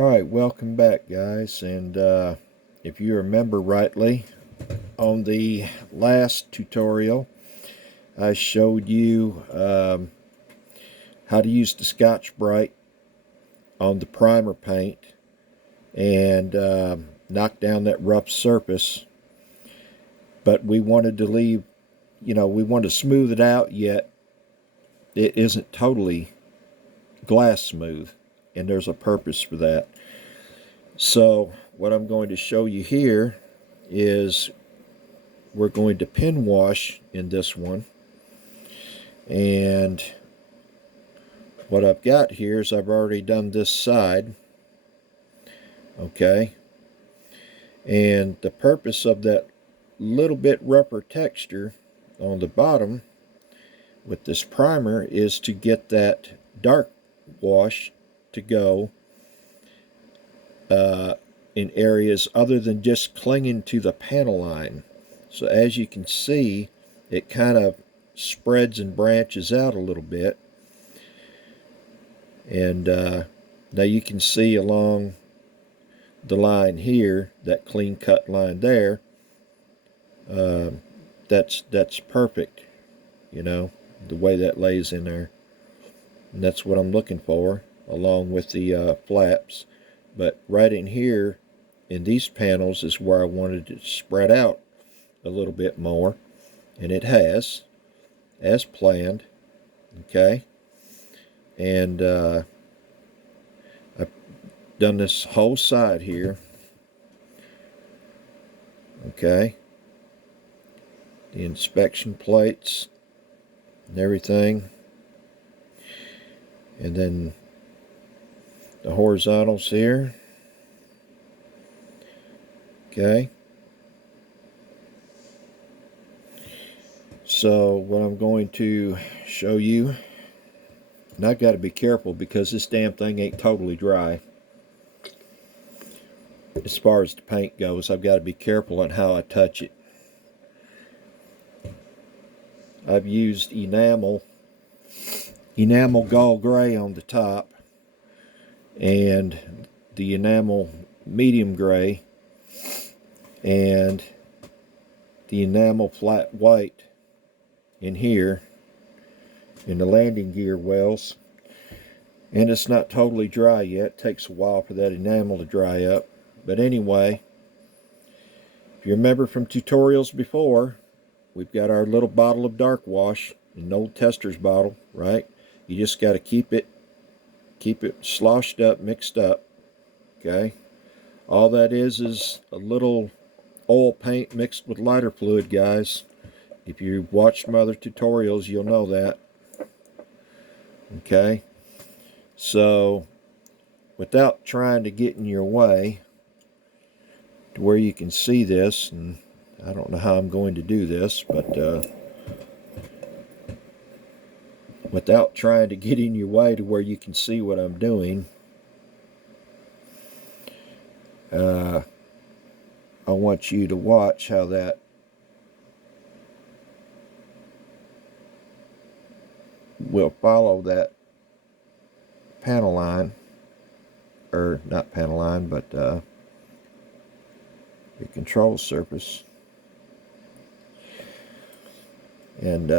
Alright, welcome back guys, and if you remember rightly, on the last tutorial I showed you how to use the Scotch-Brite on the primer paint and knock down that rough surface, but we wanted to leave, we wanted to smooth it out, yet it isn't totally glass smooth, and there's a purpose for that. So what I'm going to show you here is we're going to pin wash in this one, and what I've got here is I've already done this side, okay, and the purpose of that little bit rougher texture on the bottom with this primer is to get that dark wash to go in areas other than just clinging to the panel line. So as you can see, it kind of spreads and branches out a little bit, and now you can see along the line here, that clean cut line there, that's perfect, the way that lays in there, and that's what I'm looking for along with the flaps. But right in here in these panels is where I wanted to spread out a little bit more, and it has, as planned, okay. And I've done this whole side here, okay, the inspection plates and everything, and then the horizontals here, okay. So what I'm going to show you, and I've got to be careful because this damn thing ain't totally dry. As far as the paint goes, I've got to be careful on how I touch it. I've used enamel gall gray on the top, and the enamel medium gray, and the enamel flat white in here in the landing gear wells, and it's not totally dry yet. It takes a while for that enamel to dry up. But anyway, if you remember from tutorials before, we've got our little bottle of dark wash, an old tester's bottle, right? You just got to keep it sloshed up, mixed up, okay? All that is a little oil paint mixed with lighter fluid, guys. If you've watched my other tutorials, you'll know that, okay? So without trying to get in your way to where you can see this, and I don't know how I'm going to do this, but without trying to get in your way to where you can see what I'm doing, I want you to watch how that will follow that panel line, or not panel line, but the control surface. And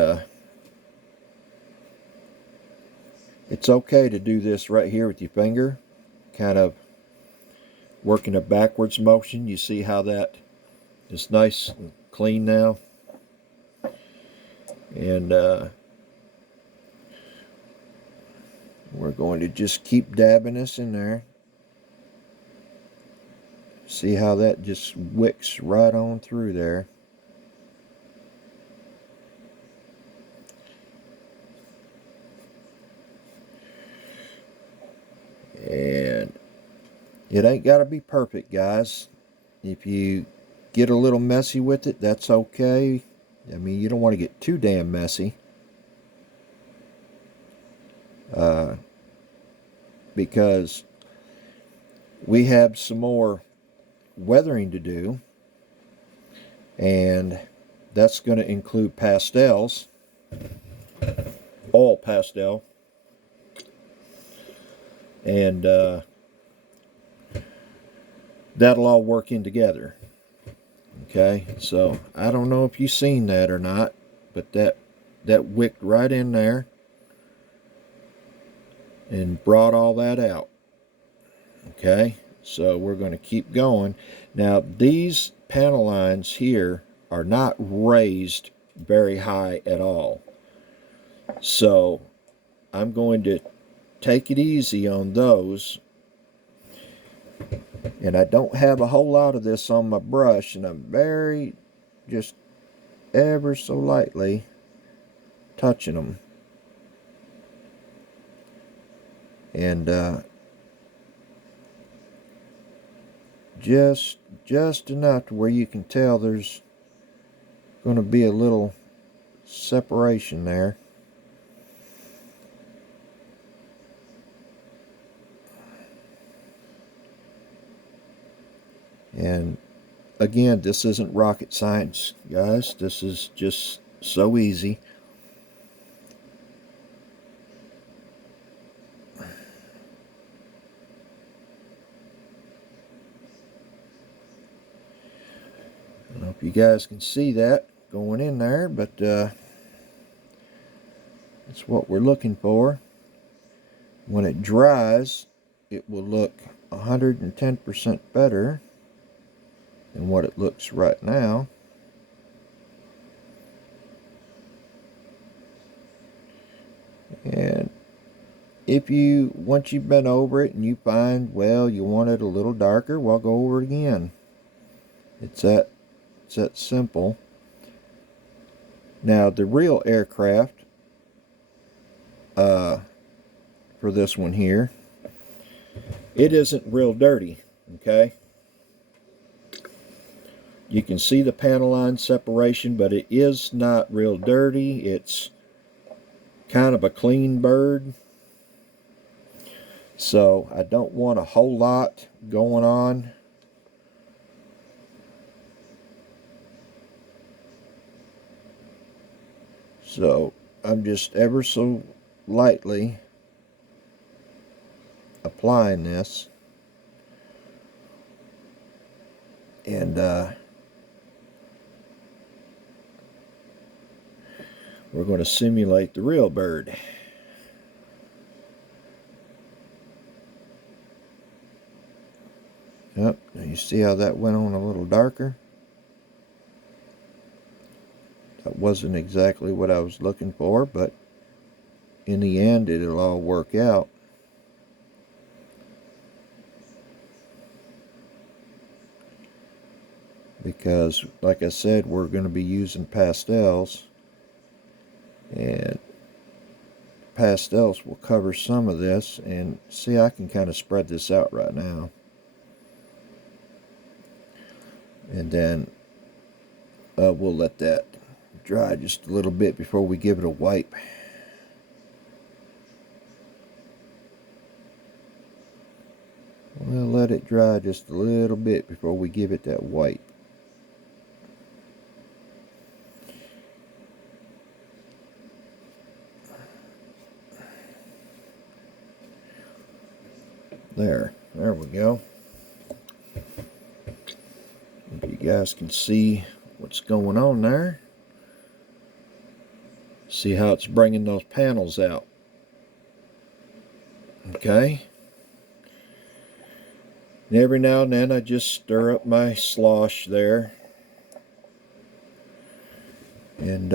it's okay to do this right here with your finger, kind of working a backwards motion. You see how that is nice and clean now, and we're going to just keep dabbing this in there. See how that just wicks right on through there. And it ain't got to be perfect, guys. If you get a little messy with it, that's okay. I mean, you don't want to get too damn messy, because we have some more weathering to do, and that's going to include pastels, all pastel, and that'll all work in together. Okay, so I don't know if you've seen that or not, but that wicked right in there and brought all that out. Okay, so we're going to keep going. Now these panel lines here are not raised very high at all, so I'm going to take it easy on those. And I don't have a whole lot of this on my brush, and I'm very, just ever so lightly touching them. And just enough to where you can tell there's going to be a little separation there. And again, this isn't rocket science, guys. This is just so easy. I don't know if you guys can see that going in there, but that's what we're looking for. When it dries, it will look 110% better than what it looks right now. And if you, once you've been over it and you find, well, you want it a little darker, well, go over it again. It's that simple. Now, the real aircraft for this one here, it isn't real dirty, okay? You can see the panel line separation, but it is not real dirty. It's kind of a clean bird. So I don't want a whole lot going on. So I'm just ever so lightly applying this. And we're going to simulate the real bird. Yep, now you see how that went on a little darker? That wasn't exactly what I was looking for, but in the end it'll all work out. Because, like I said, we're going to be using pastels, and pastels will cover some of this. And see, I can kind of spread this out right now, and then we'll let that dry just a little bit before we give it a wipe. We'll let it dry just a little bit before we give it that wipe. There we go. If you guys can see what's going on there. See how it's bringing those panels out. Okay. And every now and then I just stir up my slosh there. And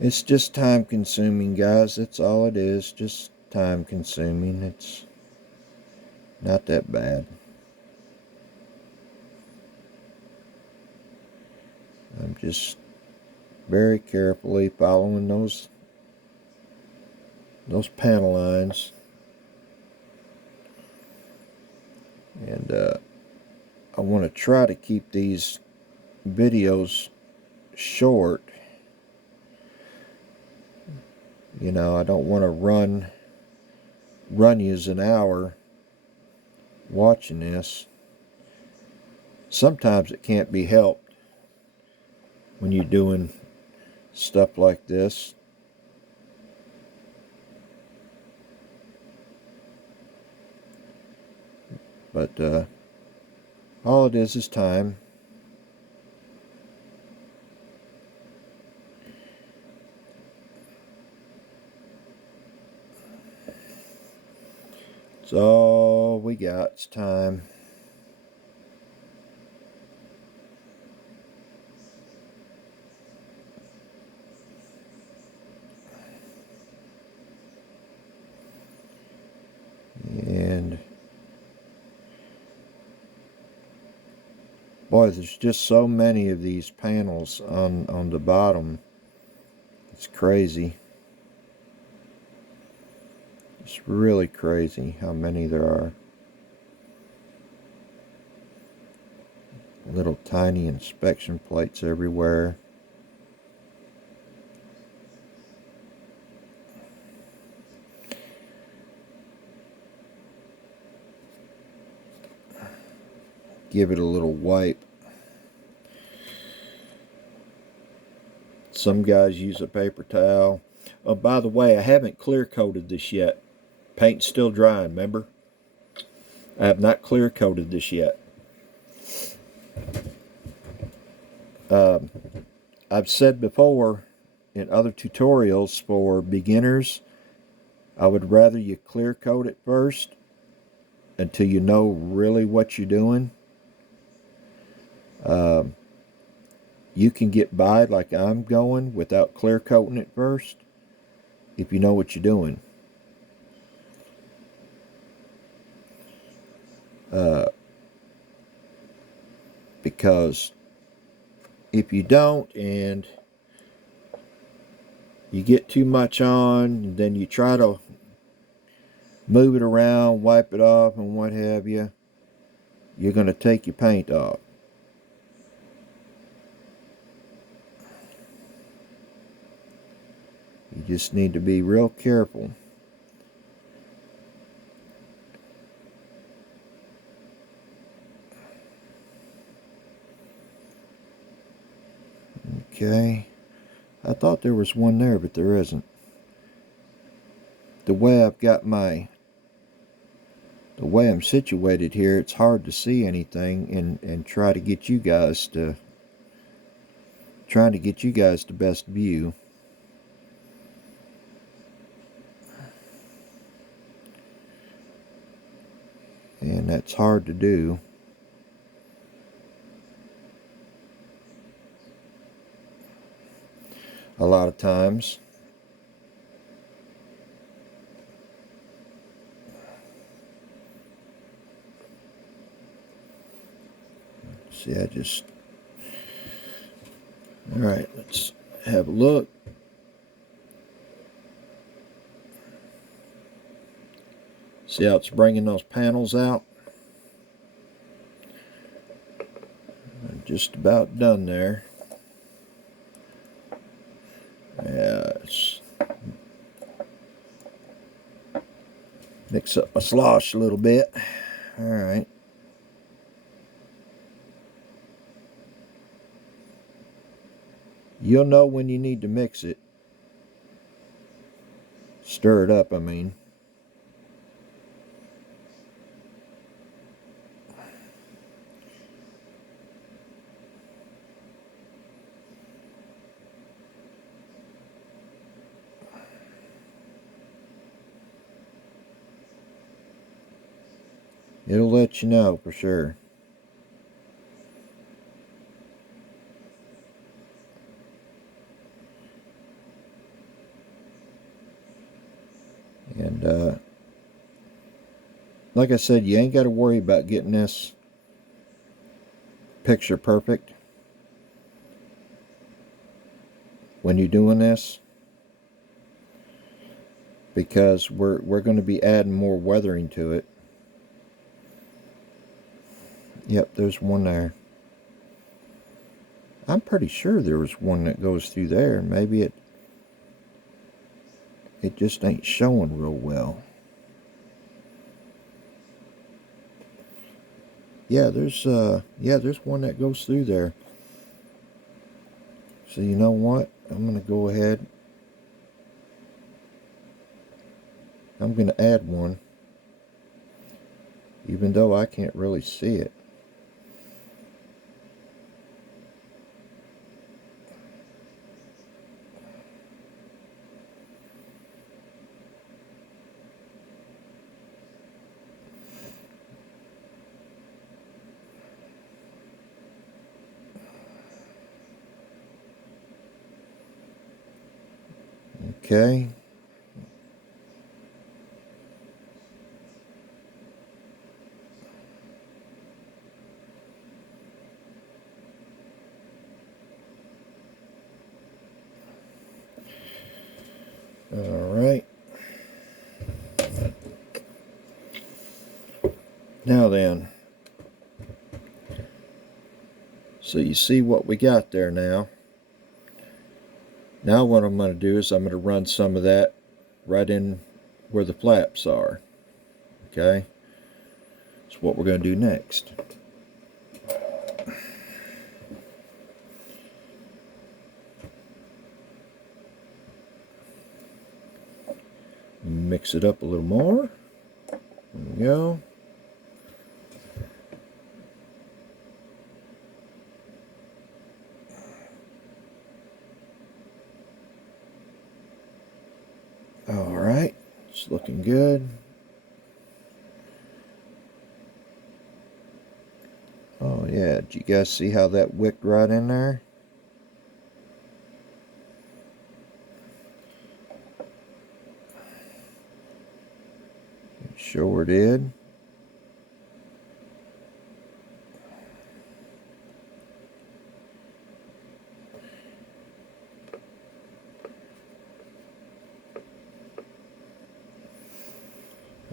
it's just time consuming, guys. That's all it is. Just time consuming. It's not that bad. I'm just very carefully following those panel lines. And I want to try to keep these videos short. You know, I don't want to run you an hour watching this. Sometimes it can't be helped when you're doing stuff like this. But all it is time. It's all we got. It's time. And boy, there's just so many of these panels on the bottom. It's crazy. It's really crazy how many there are. Little tiny inspection plates everywhere. Give it a little wipe. Some guys use a paper towel. Oh, by the way, I haven't clear coated this yet. Paint's still drying, remember? I have not clear coated this yet. I've said before in other tutorials for beginners, I would rather you clear coat it first until you know really what you're doing. You can get by like I'm going without clear coating it first if you know what you're doing. Because if you don't and you get too much on, and then you try to move it around, wipe it off and what have you, you're going to take your paint off. You just need to be real careful. Okay. I thought there was one there, but there isn't. The way I'm situated here, it's hard to see anything and trying to get you guys the best view. And that's hard to do. A lot of times. See, alright, let's have a look. See how it's bringing those panels out? I'm just about done there. Mix up my slosh a little bit. Alright. You'll know when you need to mix it. Stir it up, I mean. It'll let you know for sure. And like I said, you ain't got to worry about getting this picture perfect when you're doing this, because we're going to be adding more weathering to it. Yep, there's one there. I'm pretty sure there was one that goes through there. Maybe it just ain't showing real well. Yeah, there's one that goes through there. So you know what? I'm going to go ahead. I'm going to add one. even though I can't really see it. Okay. All right. Now then, so you see what we got there now. Now what I'm going to do is I'm going to run some of that right in where the flaps are. Okay? That's what we're going to do next. Mix it up a little more. There we go. All right, it's looking good. Oh yeah, did you guys see how that wicked right in there? It sure did.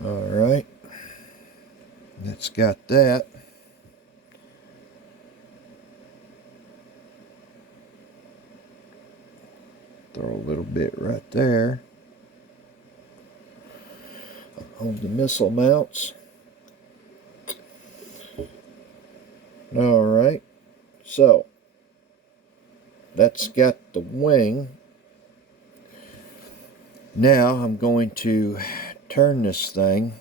All right, that's got that. Throw a little bit right there on the missile mounts. All right, so that's got the wing. Now I'm going to turn this thing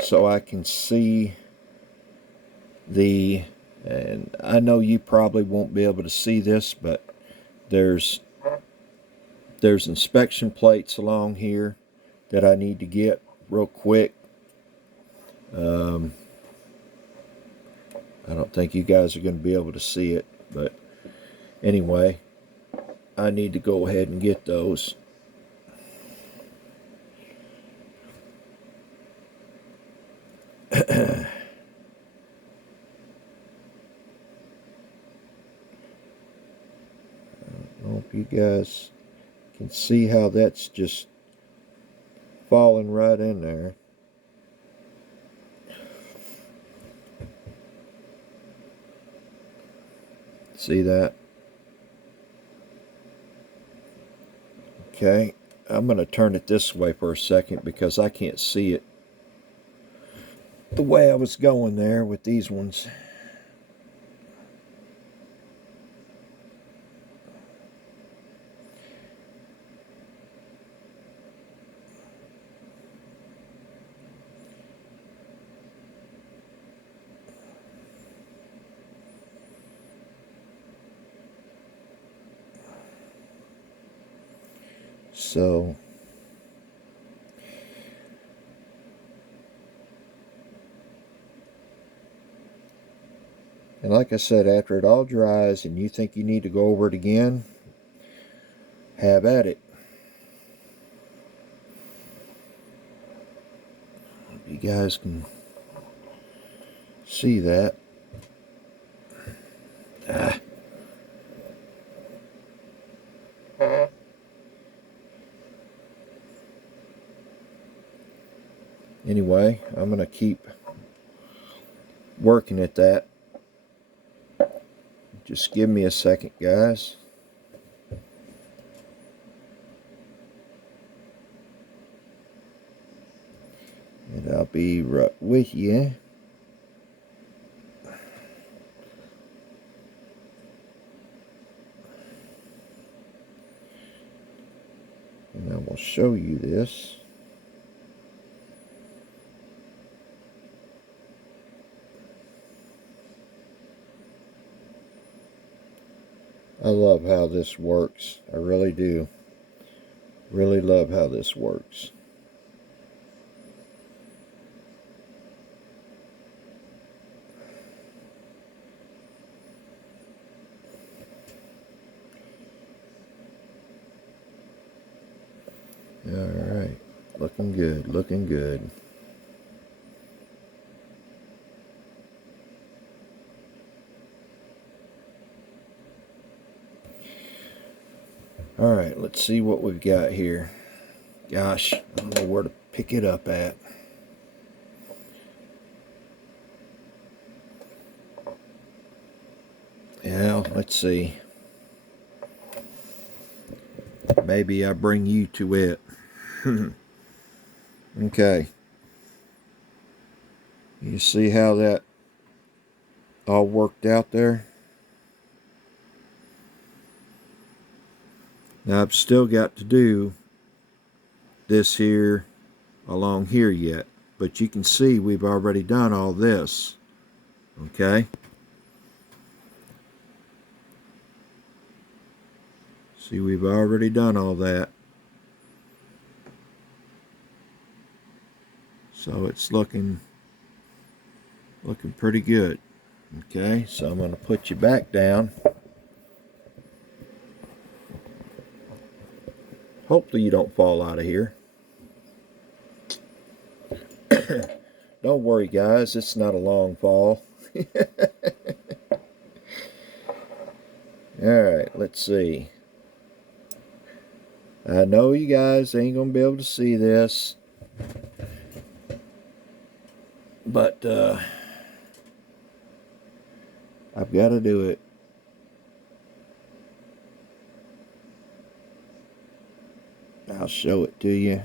so I can see the, and I know you probably won't be able to see this, but there's inspection plates along here that I need to get real quick. I don't think you guys are going to be able to see it, but anyway, I need to go ahead and get those. I hope you guys can see how that's just falling right in there. See that? Okay, I'm going to turn it this way for a second because I can't see it the way I was going there with these ones. So and like I said, after it all dries and you think you need to go over it again, have at it. You guys can see that. Anyway, I'm going to keep working at that. Just give me a second, guys. And I'll be right with you. And I will show you this. I love how this works. I really do. Really love how this works. Alright. Looking good. Looking good. Alright, let's see what we've got here. Gosh, I don't know where to pick it up at. Yeah, let's see. Maybe I bring you to it. Okay. You see how that all worked out there? Now I've still got to do this here along here yet, but you can see we've already done all this. Okay. See, we've already done all that. So it's looking pretty good. Okay, so I'm going to put you back down. Hopefully you don't fall out of here. Don't worry, guys, it's not a long fall. Alright, let's see. I know you guys ain't going to be able to see this, but I've got to do it. I'll show it to you.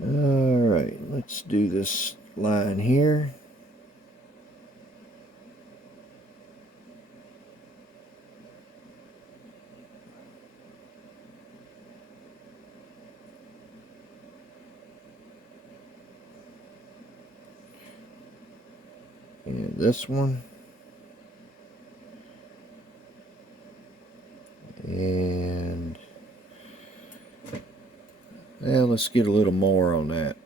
Alright, let's do this line here. And this one. And well, let's get a little more on that.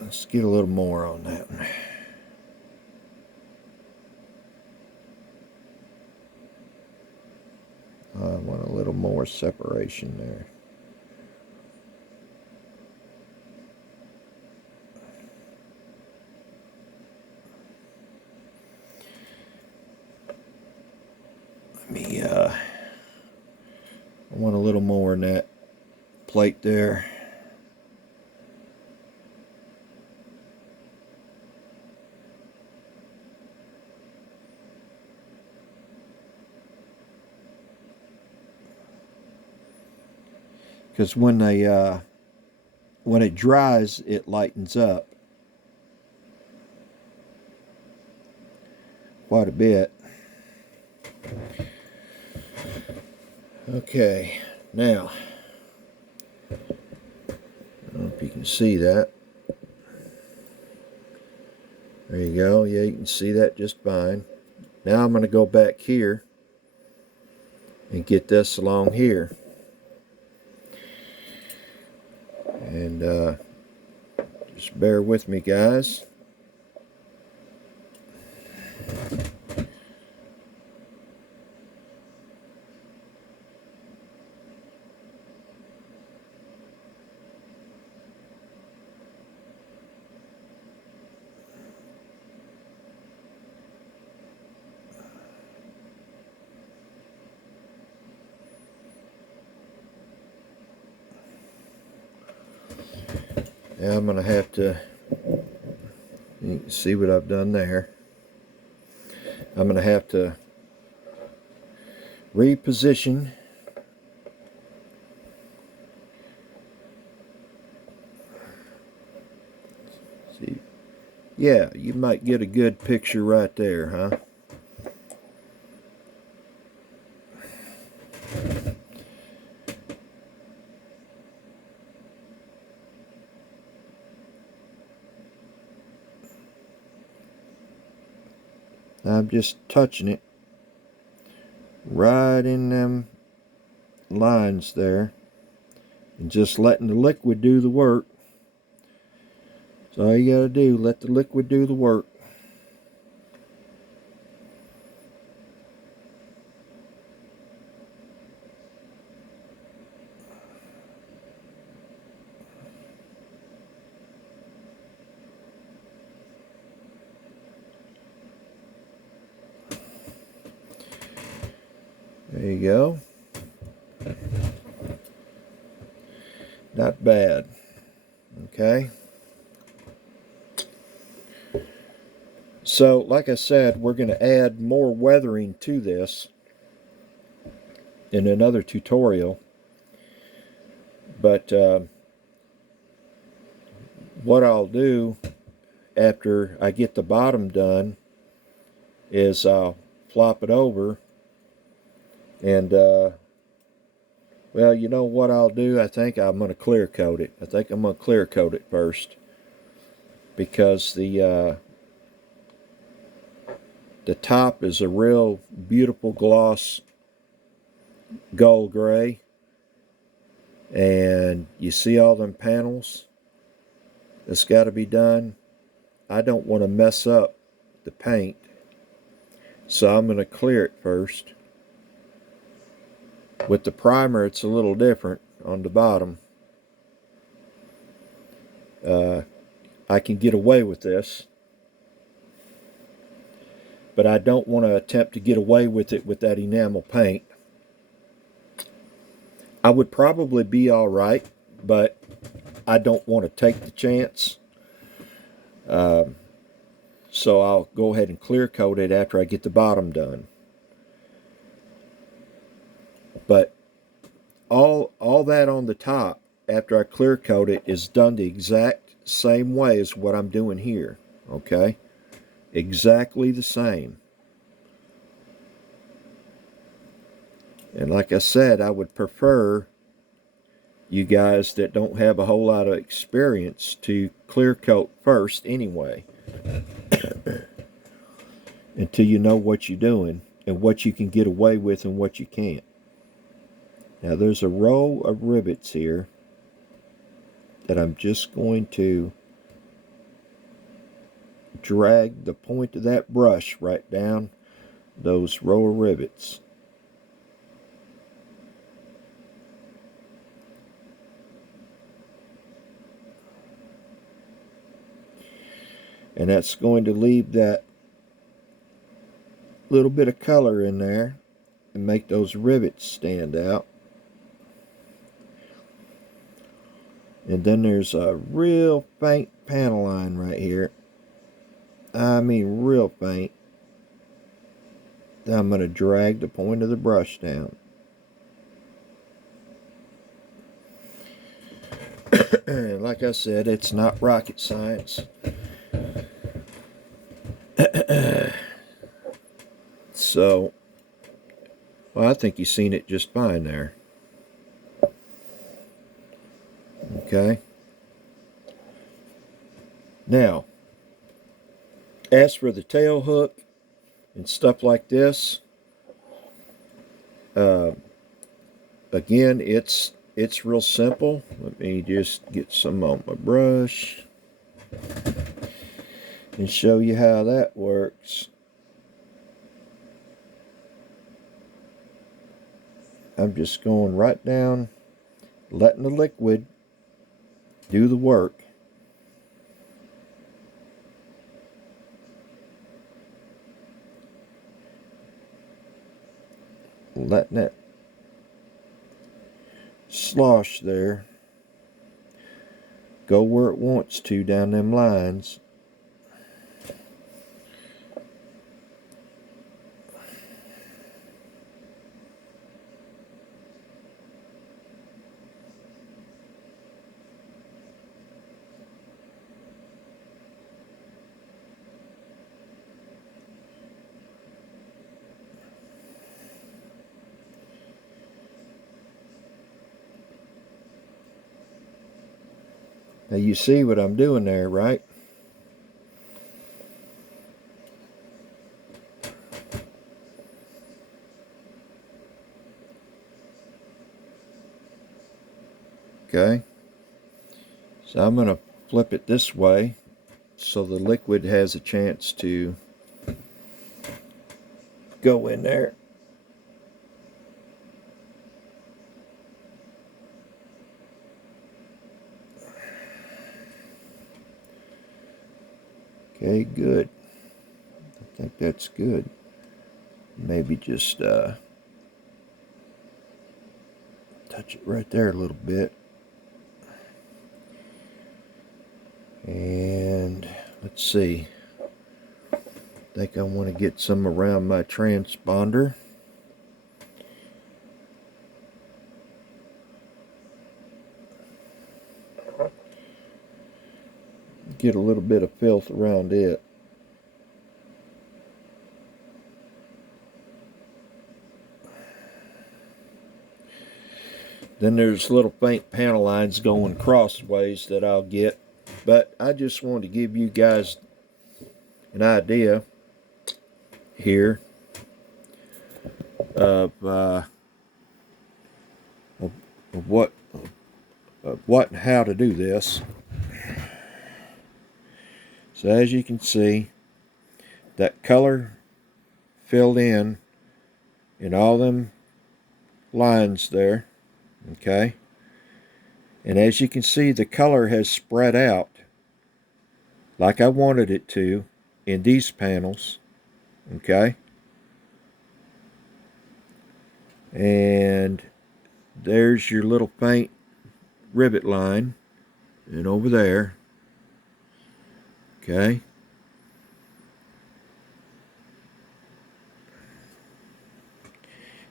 Let's get a little more on that. I want a little more separation there. I want a little more in that plate there. Because when it dries, it lightens up quite a bit. Okay, now, I don't know if you can see that. There you go. Yeah, you can see that just fine. Now I'm going to go back here and get this along here. And just bear with me, guys. Now I'm going to have to, you can see what I've done there. I'm going to have to reposition see, yeah, you might get a good picture right there, huh? I'm just touching it right in them lines there and just letting the liquid do the work. So all you gotta do, let the liquid do the work. There you go. Not bad. Okay. So, like I said, we're going to add more weathering to this in another tutorial. But what I'll do after I get the bottom done is I'll flop it over and well, you know what I'll do? I think I'm going to clear coat it. I think I'm going to clear coat it first because the top is a real beautiful gloss gold gray, and you see all them panels that's got to be done. I don't want to mess up the paint, so I'm going to clear it first. With the primer, it's a little different on the bottom. I can get away with this, but I don't want to attempt to get away with it with that enamel paint. I would probably be all right, but I don't want to take the chance. So I'll go ahead and clear coat it after I get the bottom done. But all that on the top after I clear coat it is done the exact same way as what I'm doing here. Okay? Exactly the same. And like I said, I would prefer you guys that don't have a whole lot of experience to clear coat first anyway. Until you know what you're doing and what you can get away with and what you can't. Now there's a row of rivets here that I'm just going to drag the point of that brush right down those row of rivets. And that's going to leave that little bit of color in there and make those rivets stand out. And then there's a real faint panel line right here. I mean real faint. Then I'm going to drag the point of the brush down. And like I said, it's not rocket science. So, well, I think you've seen it just fine there. Okay. Now, as for the tail hook and stuff like this, again, it's real simple. Let me just get some on my brush and show you how that works. I'm just going right down, letting the liquid do the work. Letting it slosh there go where it wants to down them lines. Now you see what I'm doing there, right? Okay, so I'm going to flip it this way so the liquid has a chance to go in there. Okay, good. I think that's good. Maybe just touch it right there a little bit. And let's see. I think I want to get some around my transponder. Get a little bit of filth around it. Then there's little faint panel lines going crossways that I'll get. But I just wanted to give you guys an idea here of what and how to do this. So as you can see, that color filled in all them lines there. Okay, and as you can see, the color has spread out like I wanted it to in these panels. Okay, and there's your little faint rivet line, and over there. Okay,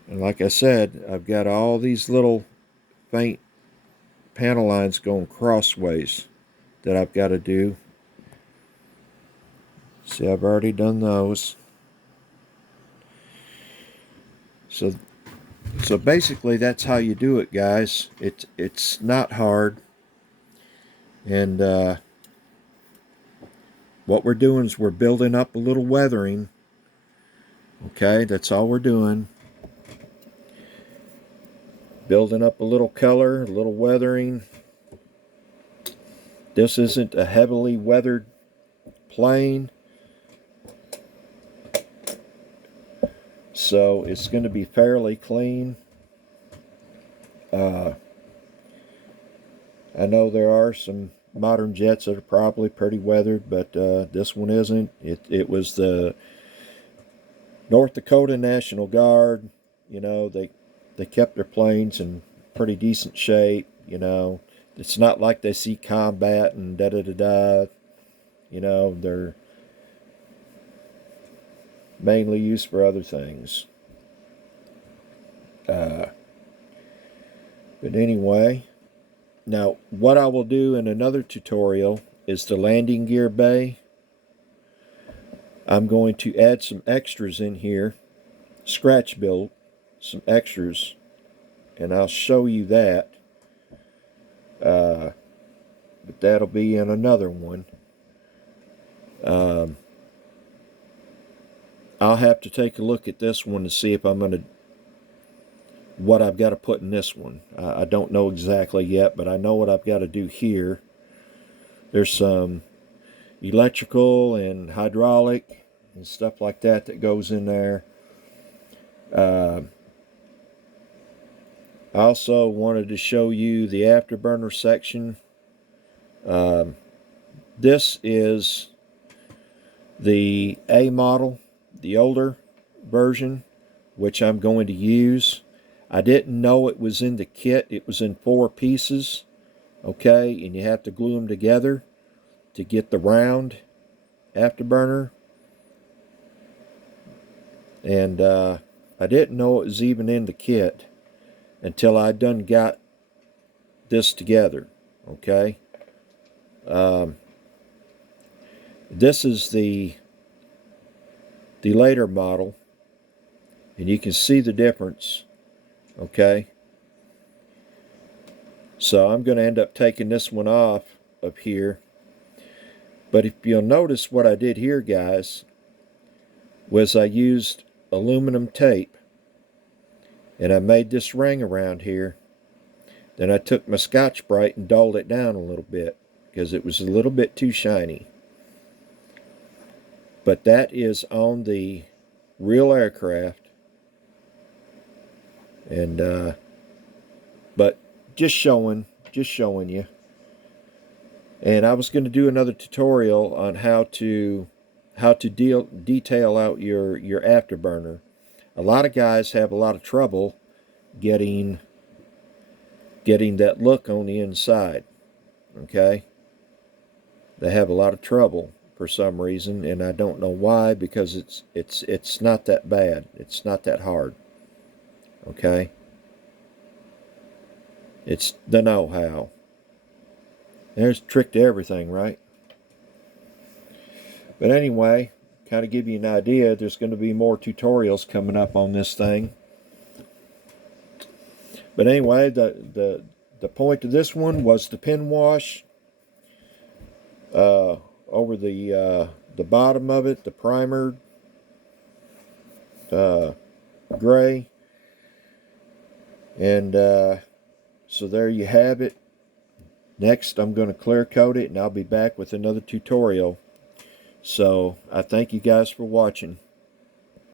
and like I said, I've got all these little faint panel lines going crossways that I've got to do. See, I've already done those. So basically that's how you do it, guys. It's not hard. And what we're doing is we're building up a little weathering. Okay, that's all we're doing. Building up a little color, a little weathering. This isn't a heavily weathered plane, so it's going to be fairly clean. I know there are some modern jets that are probably pretty weathered, but this one isn't. It was the North Dakota National Guard. You know, they kept their planes in pretty decent shape. You know, it's not like they see combat and da-da-da-da. You know, they're mainly used for other things. But anyway, now what I will do in another tutorial is the landing gear bay. I'm going to add some extras in here, scratch build some extras, and I'll show you that. But that'll be in another one. I'll have to take a look at this one to see if I'm going to, what I've got to put in this one. I don't know exactly yet, but I know what I've got to do here. There's some electrical and hydraulic and stuff like that that goes in there. I also wanted to show you the afterburner section. This is the A model, the older version, which I'm going to use. I didn't know it was in the kit. It was in 4 pieces, okay, and you have to glue them together to get the round afterburner. And I didn't know it was even in the kit until I done got this together, okay. This is the later model, and you can see the difference, okay. So I'm going to end up taking this one off of here. But if you'll notice, what I did here, guys, was I used aluminum tape, and I made this ring around here Then I took my Scotch-Brite and dulled it down a little bit because it was a little bit too shiny. But that is on the real aircraft. And but just showing you. And I was going to do another tutorial on how to detail out your afterburner. A lot of guys have a lot of trouble getting that look on the inside. Okay, they have a lot of trouble for some reason, and I don't know why, because it's not that bad. It's not that hard. Okay, it's the know-how. There's a trick to everything, right? But anyway, kind of give you an idea, there's going to be more tutorials coming up on this thing. But anyway, the point of this one was the pin wash over the bottom of it, the primer gray. And so there you have it. Next, I'm going to clear coat it, and I'll be back with another tutorial. So I thank you guys for watching.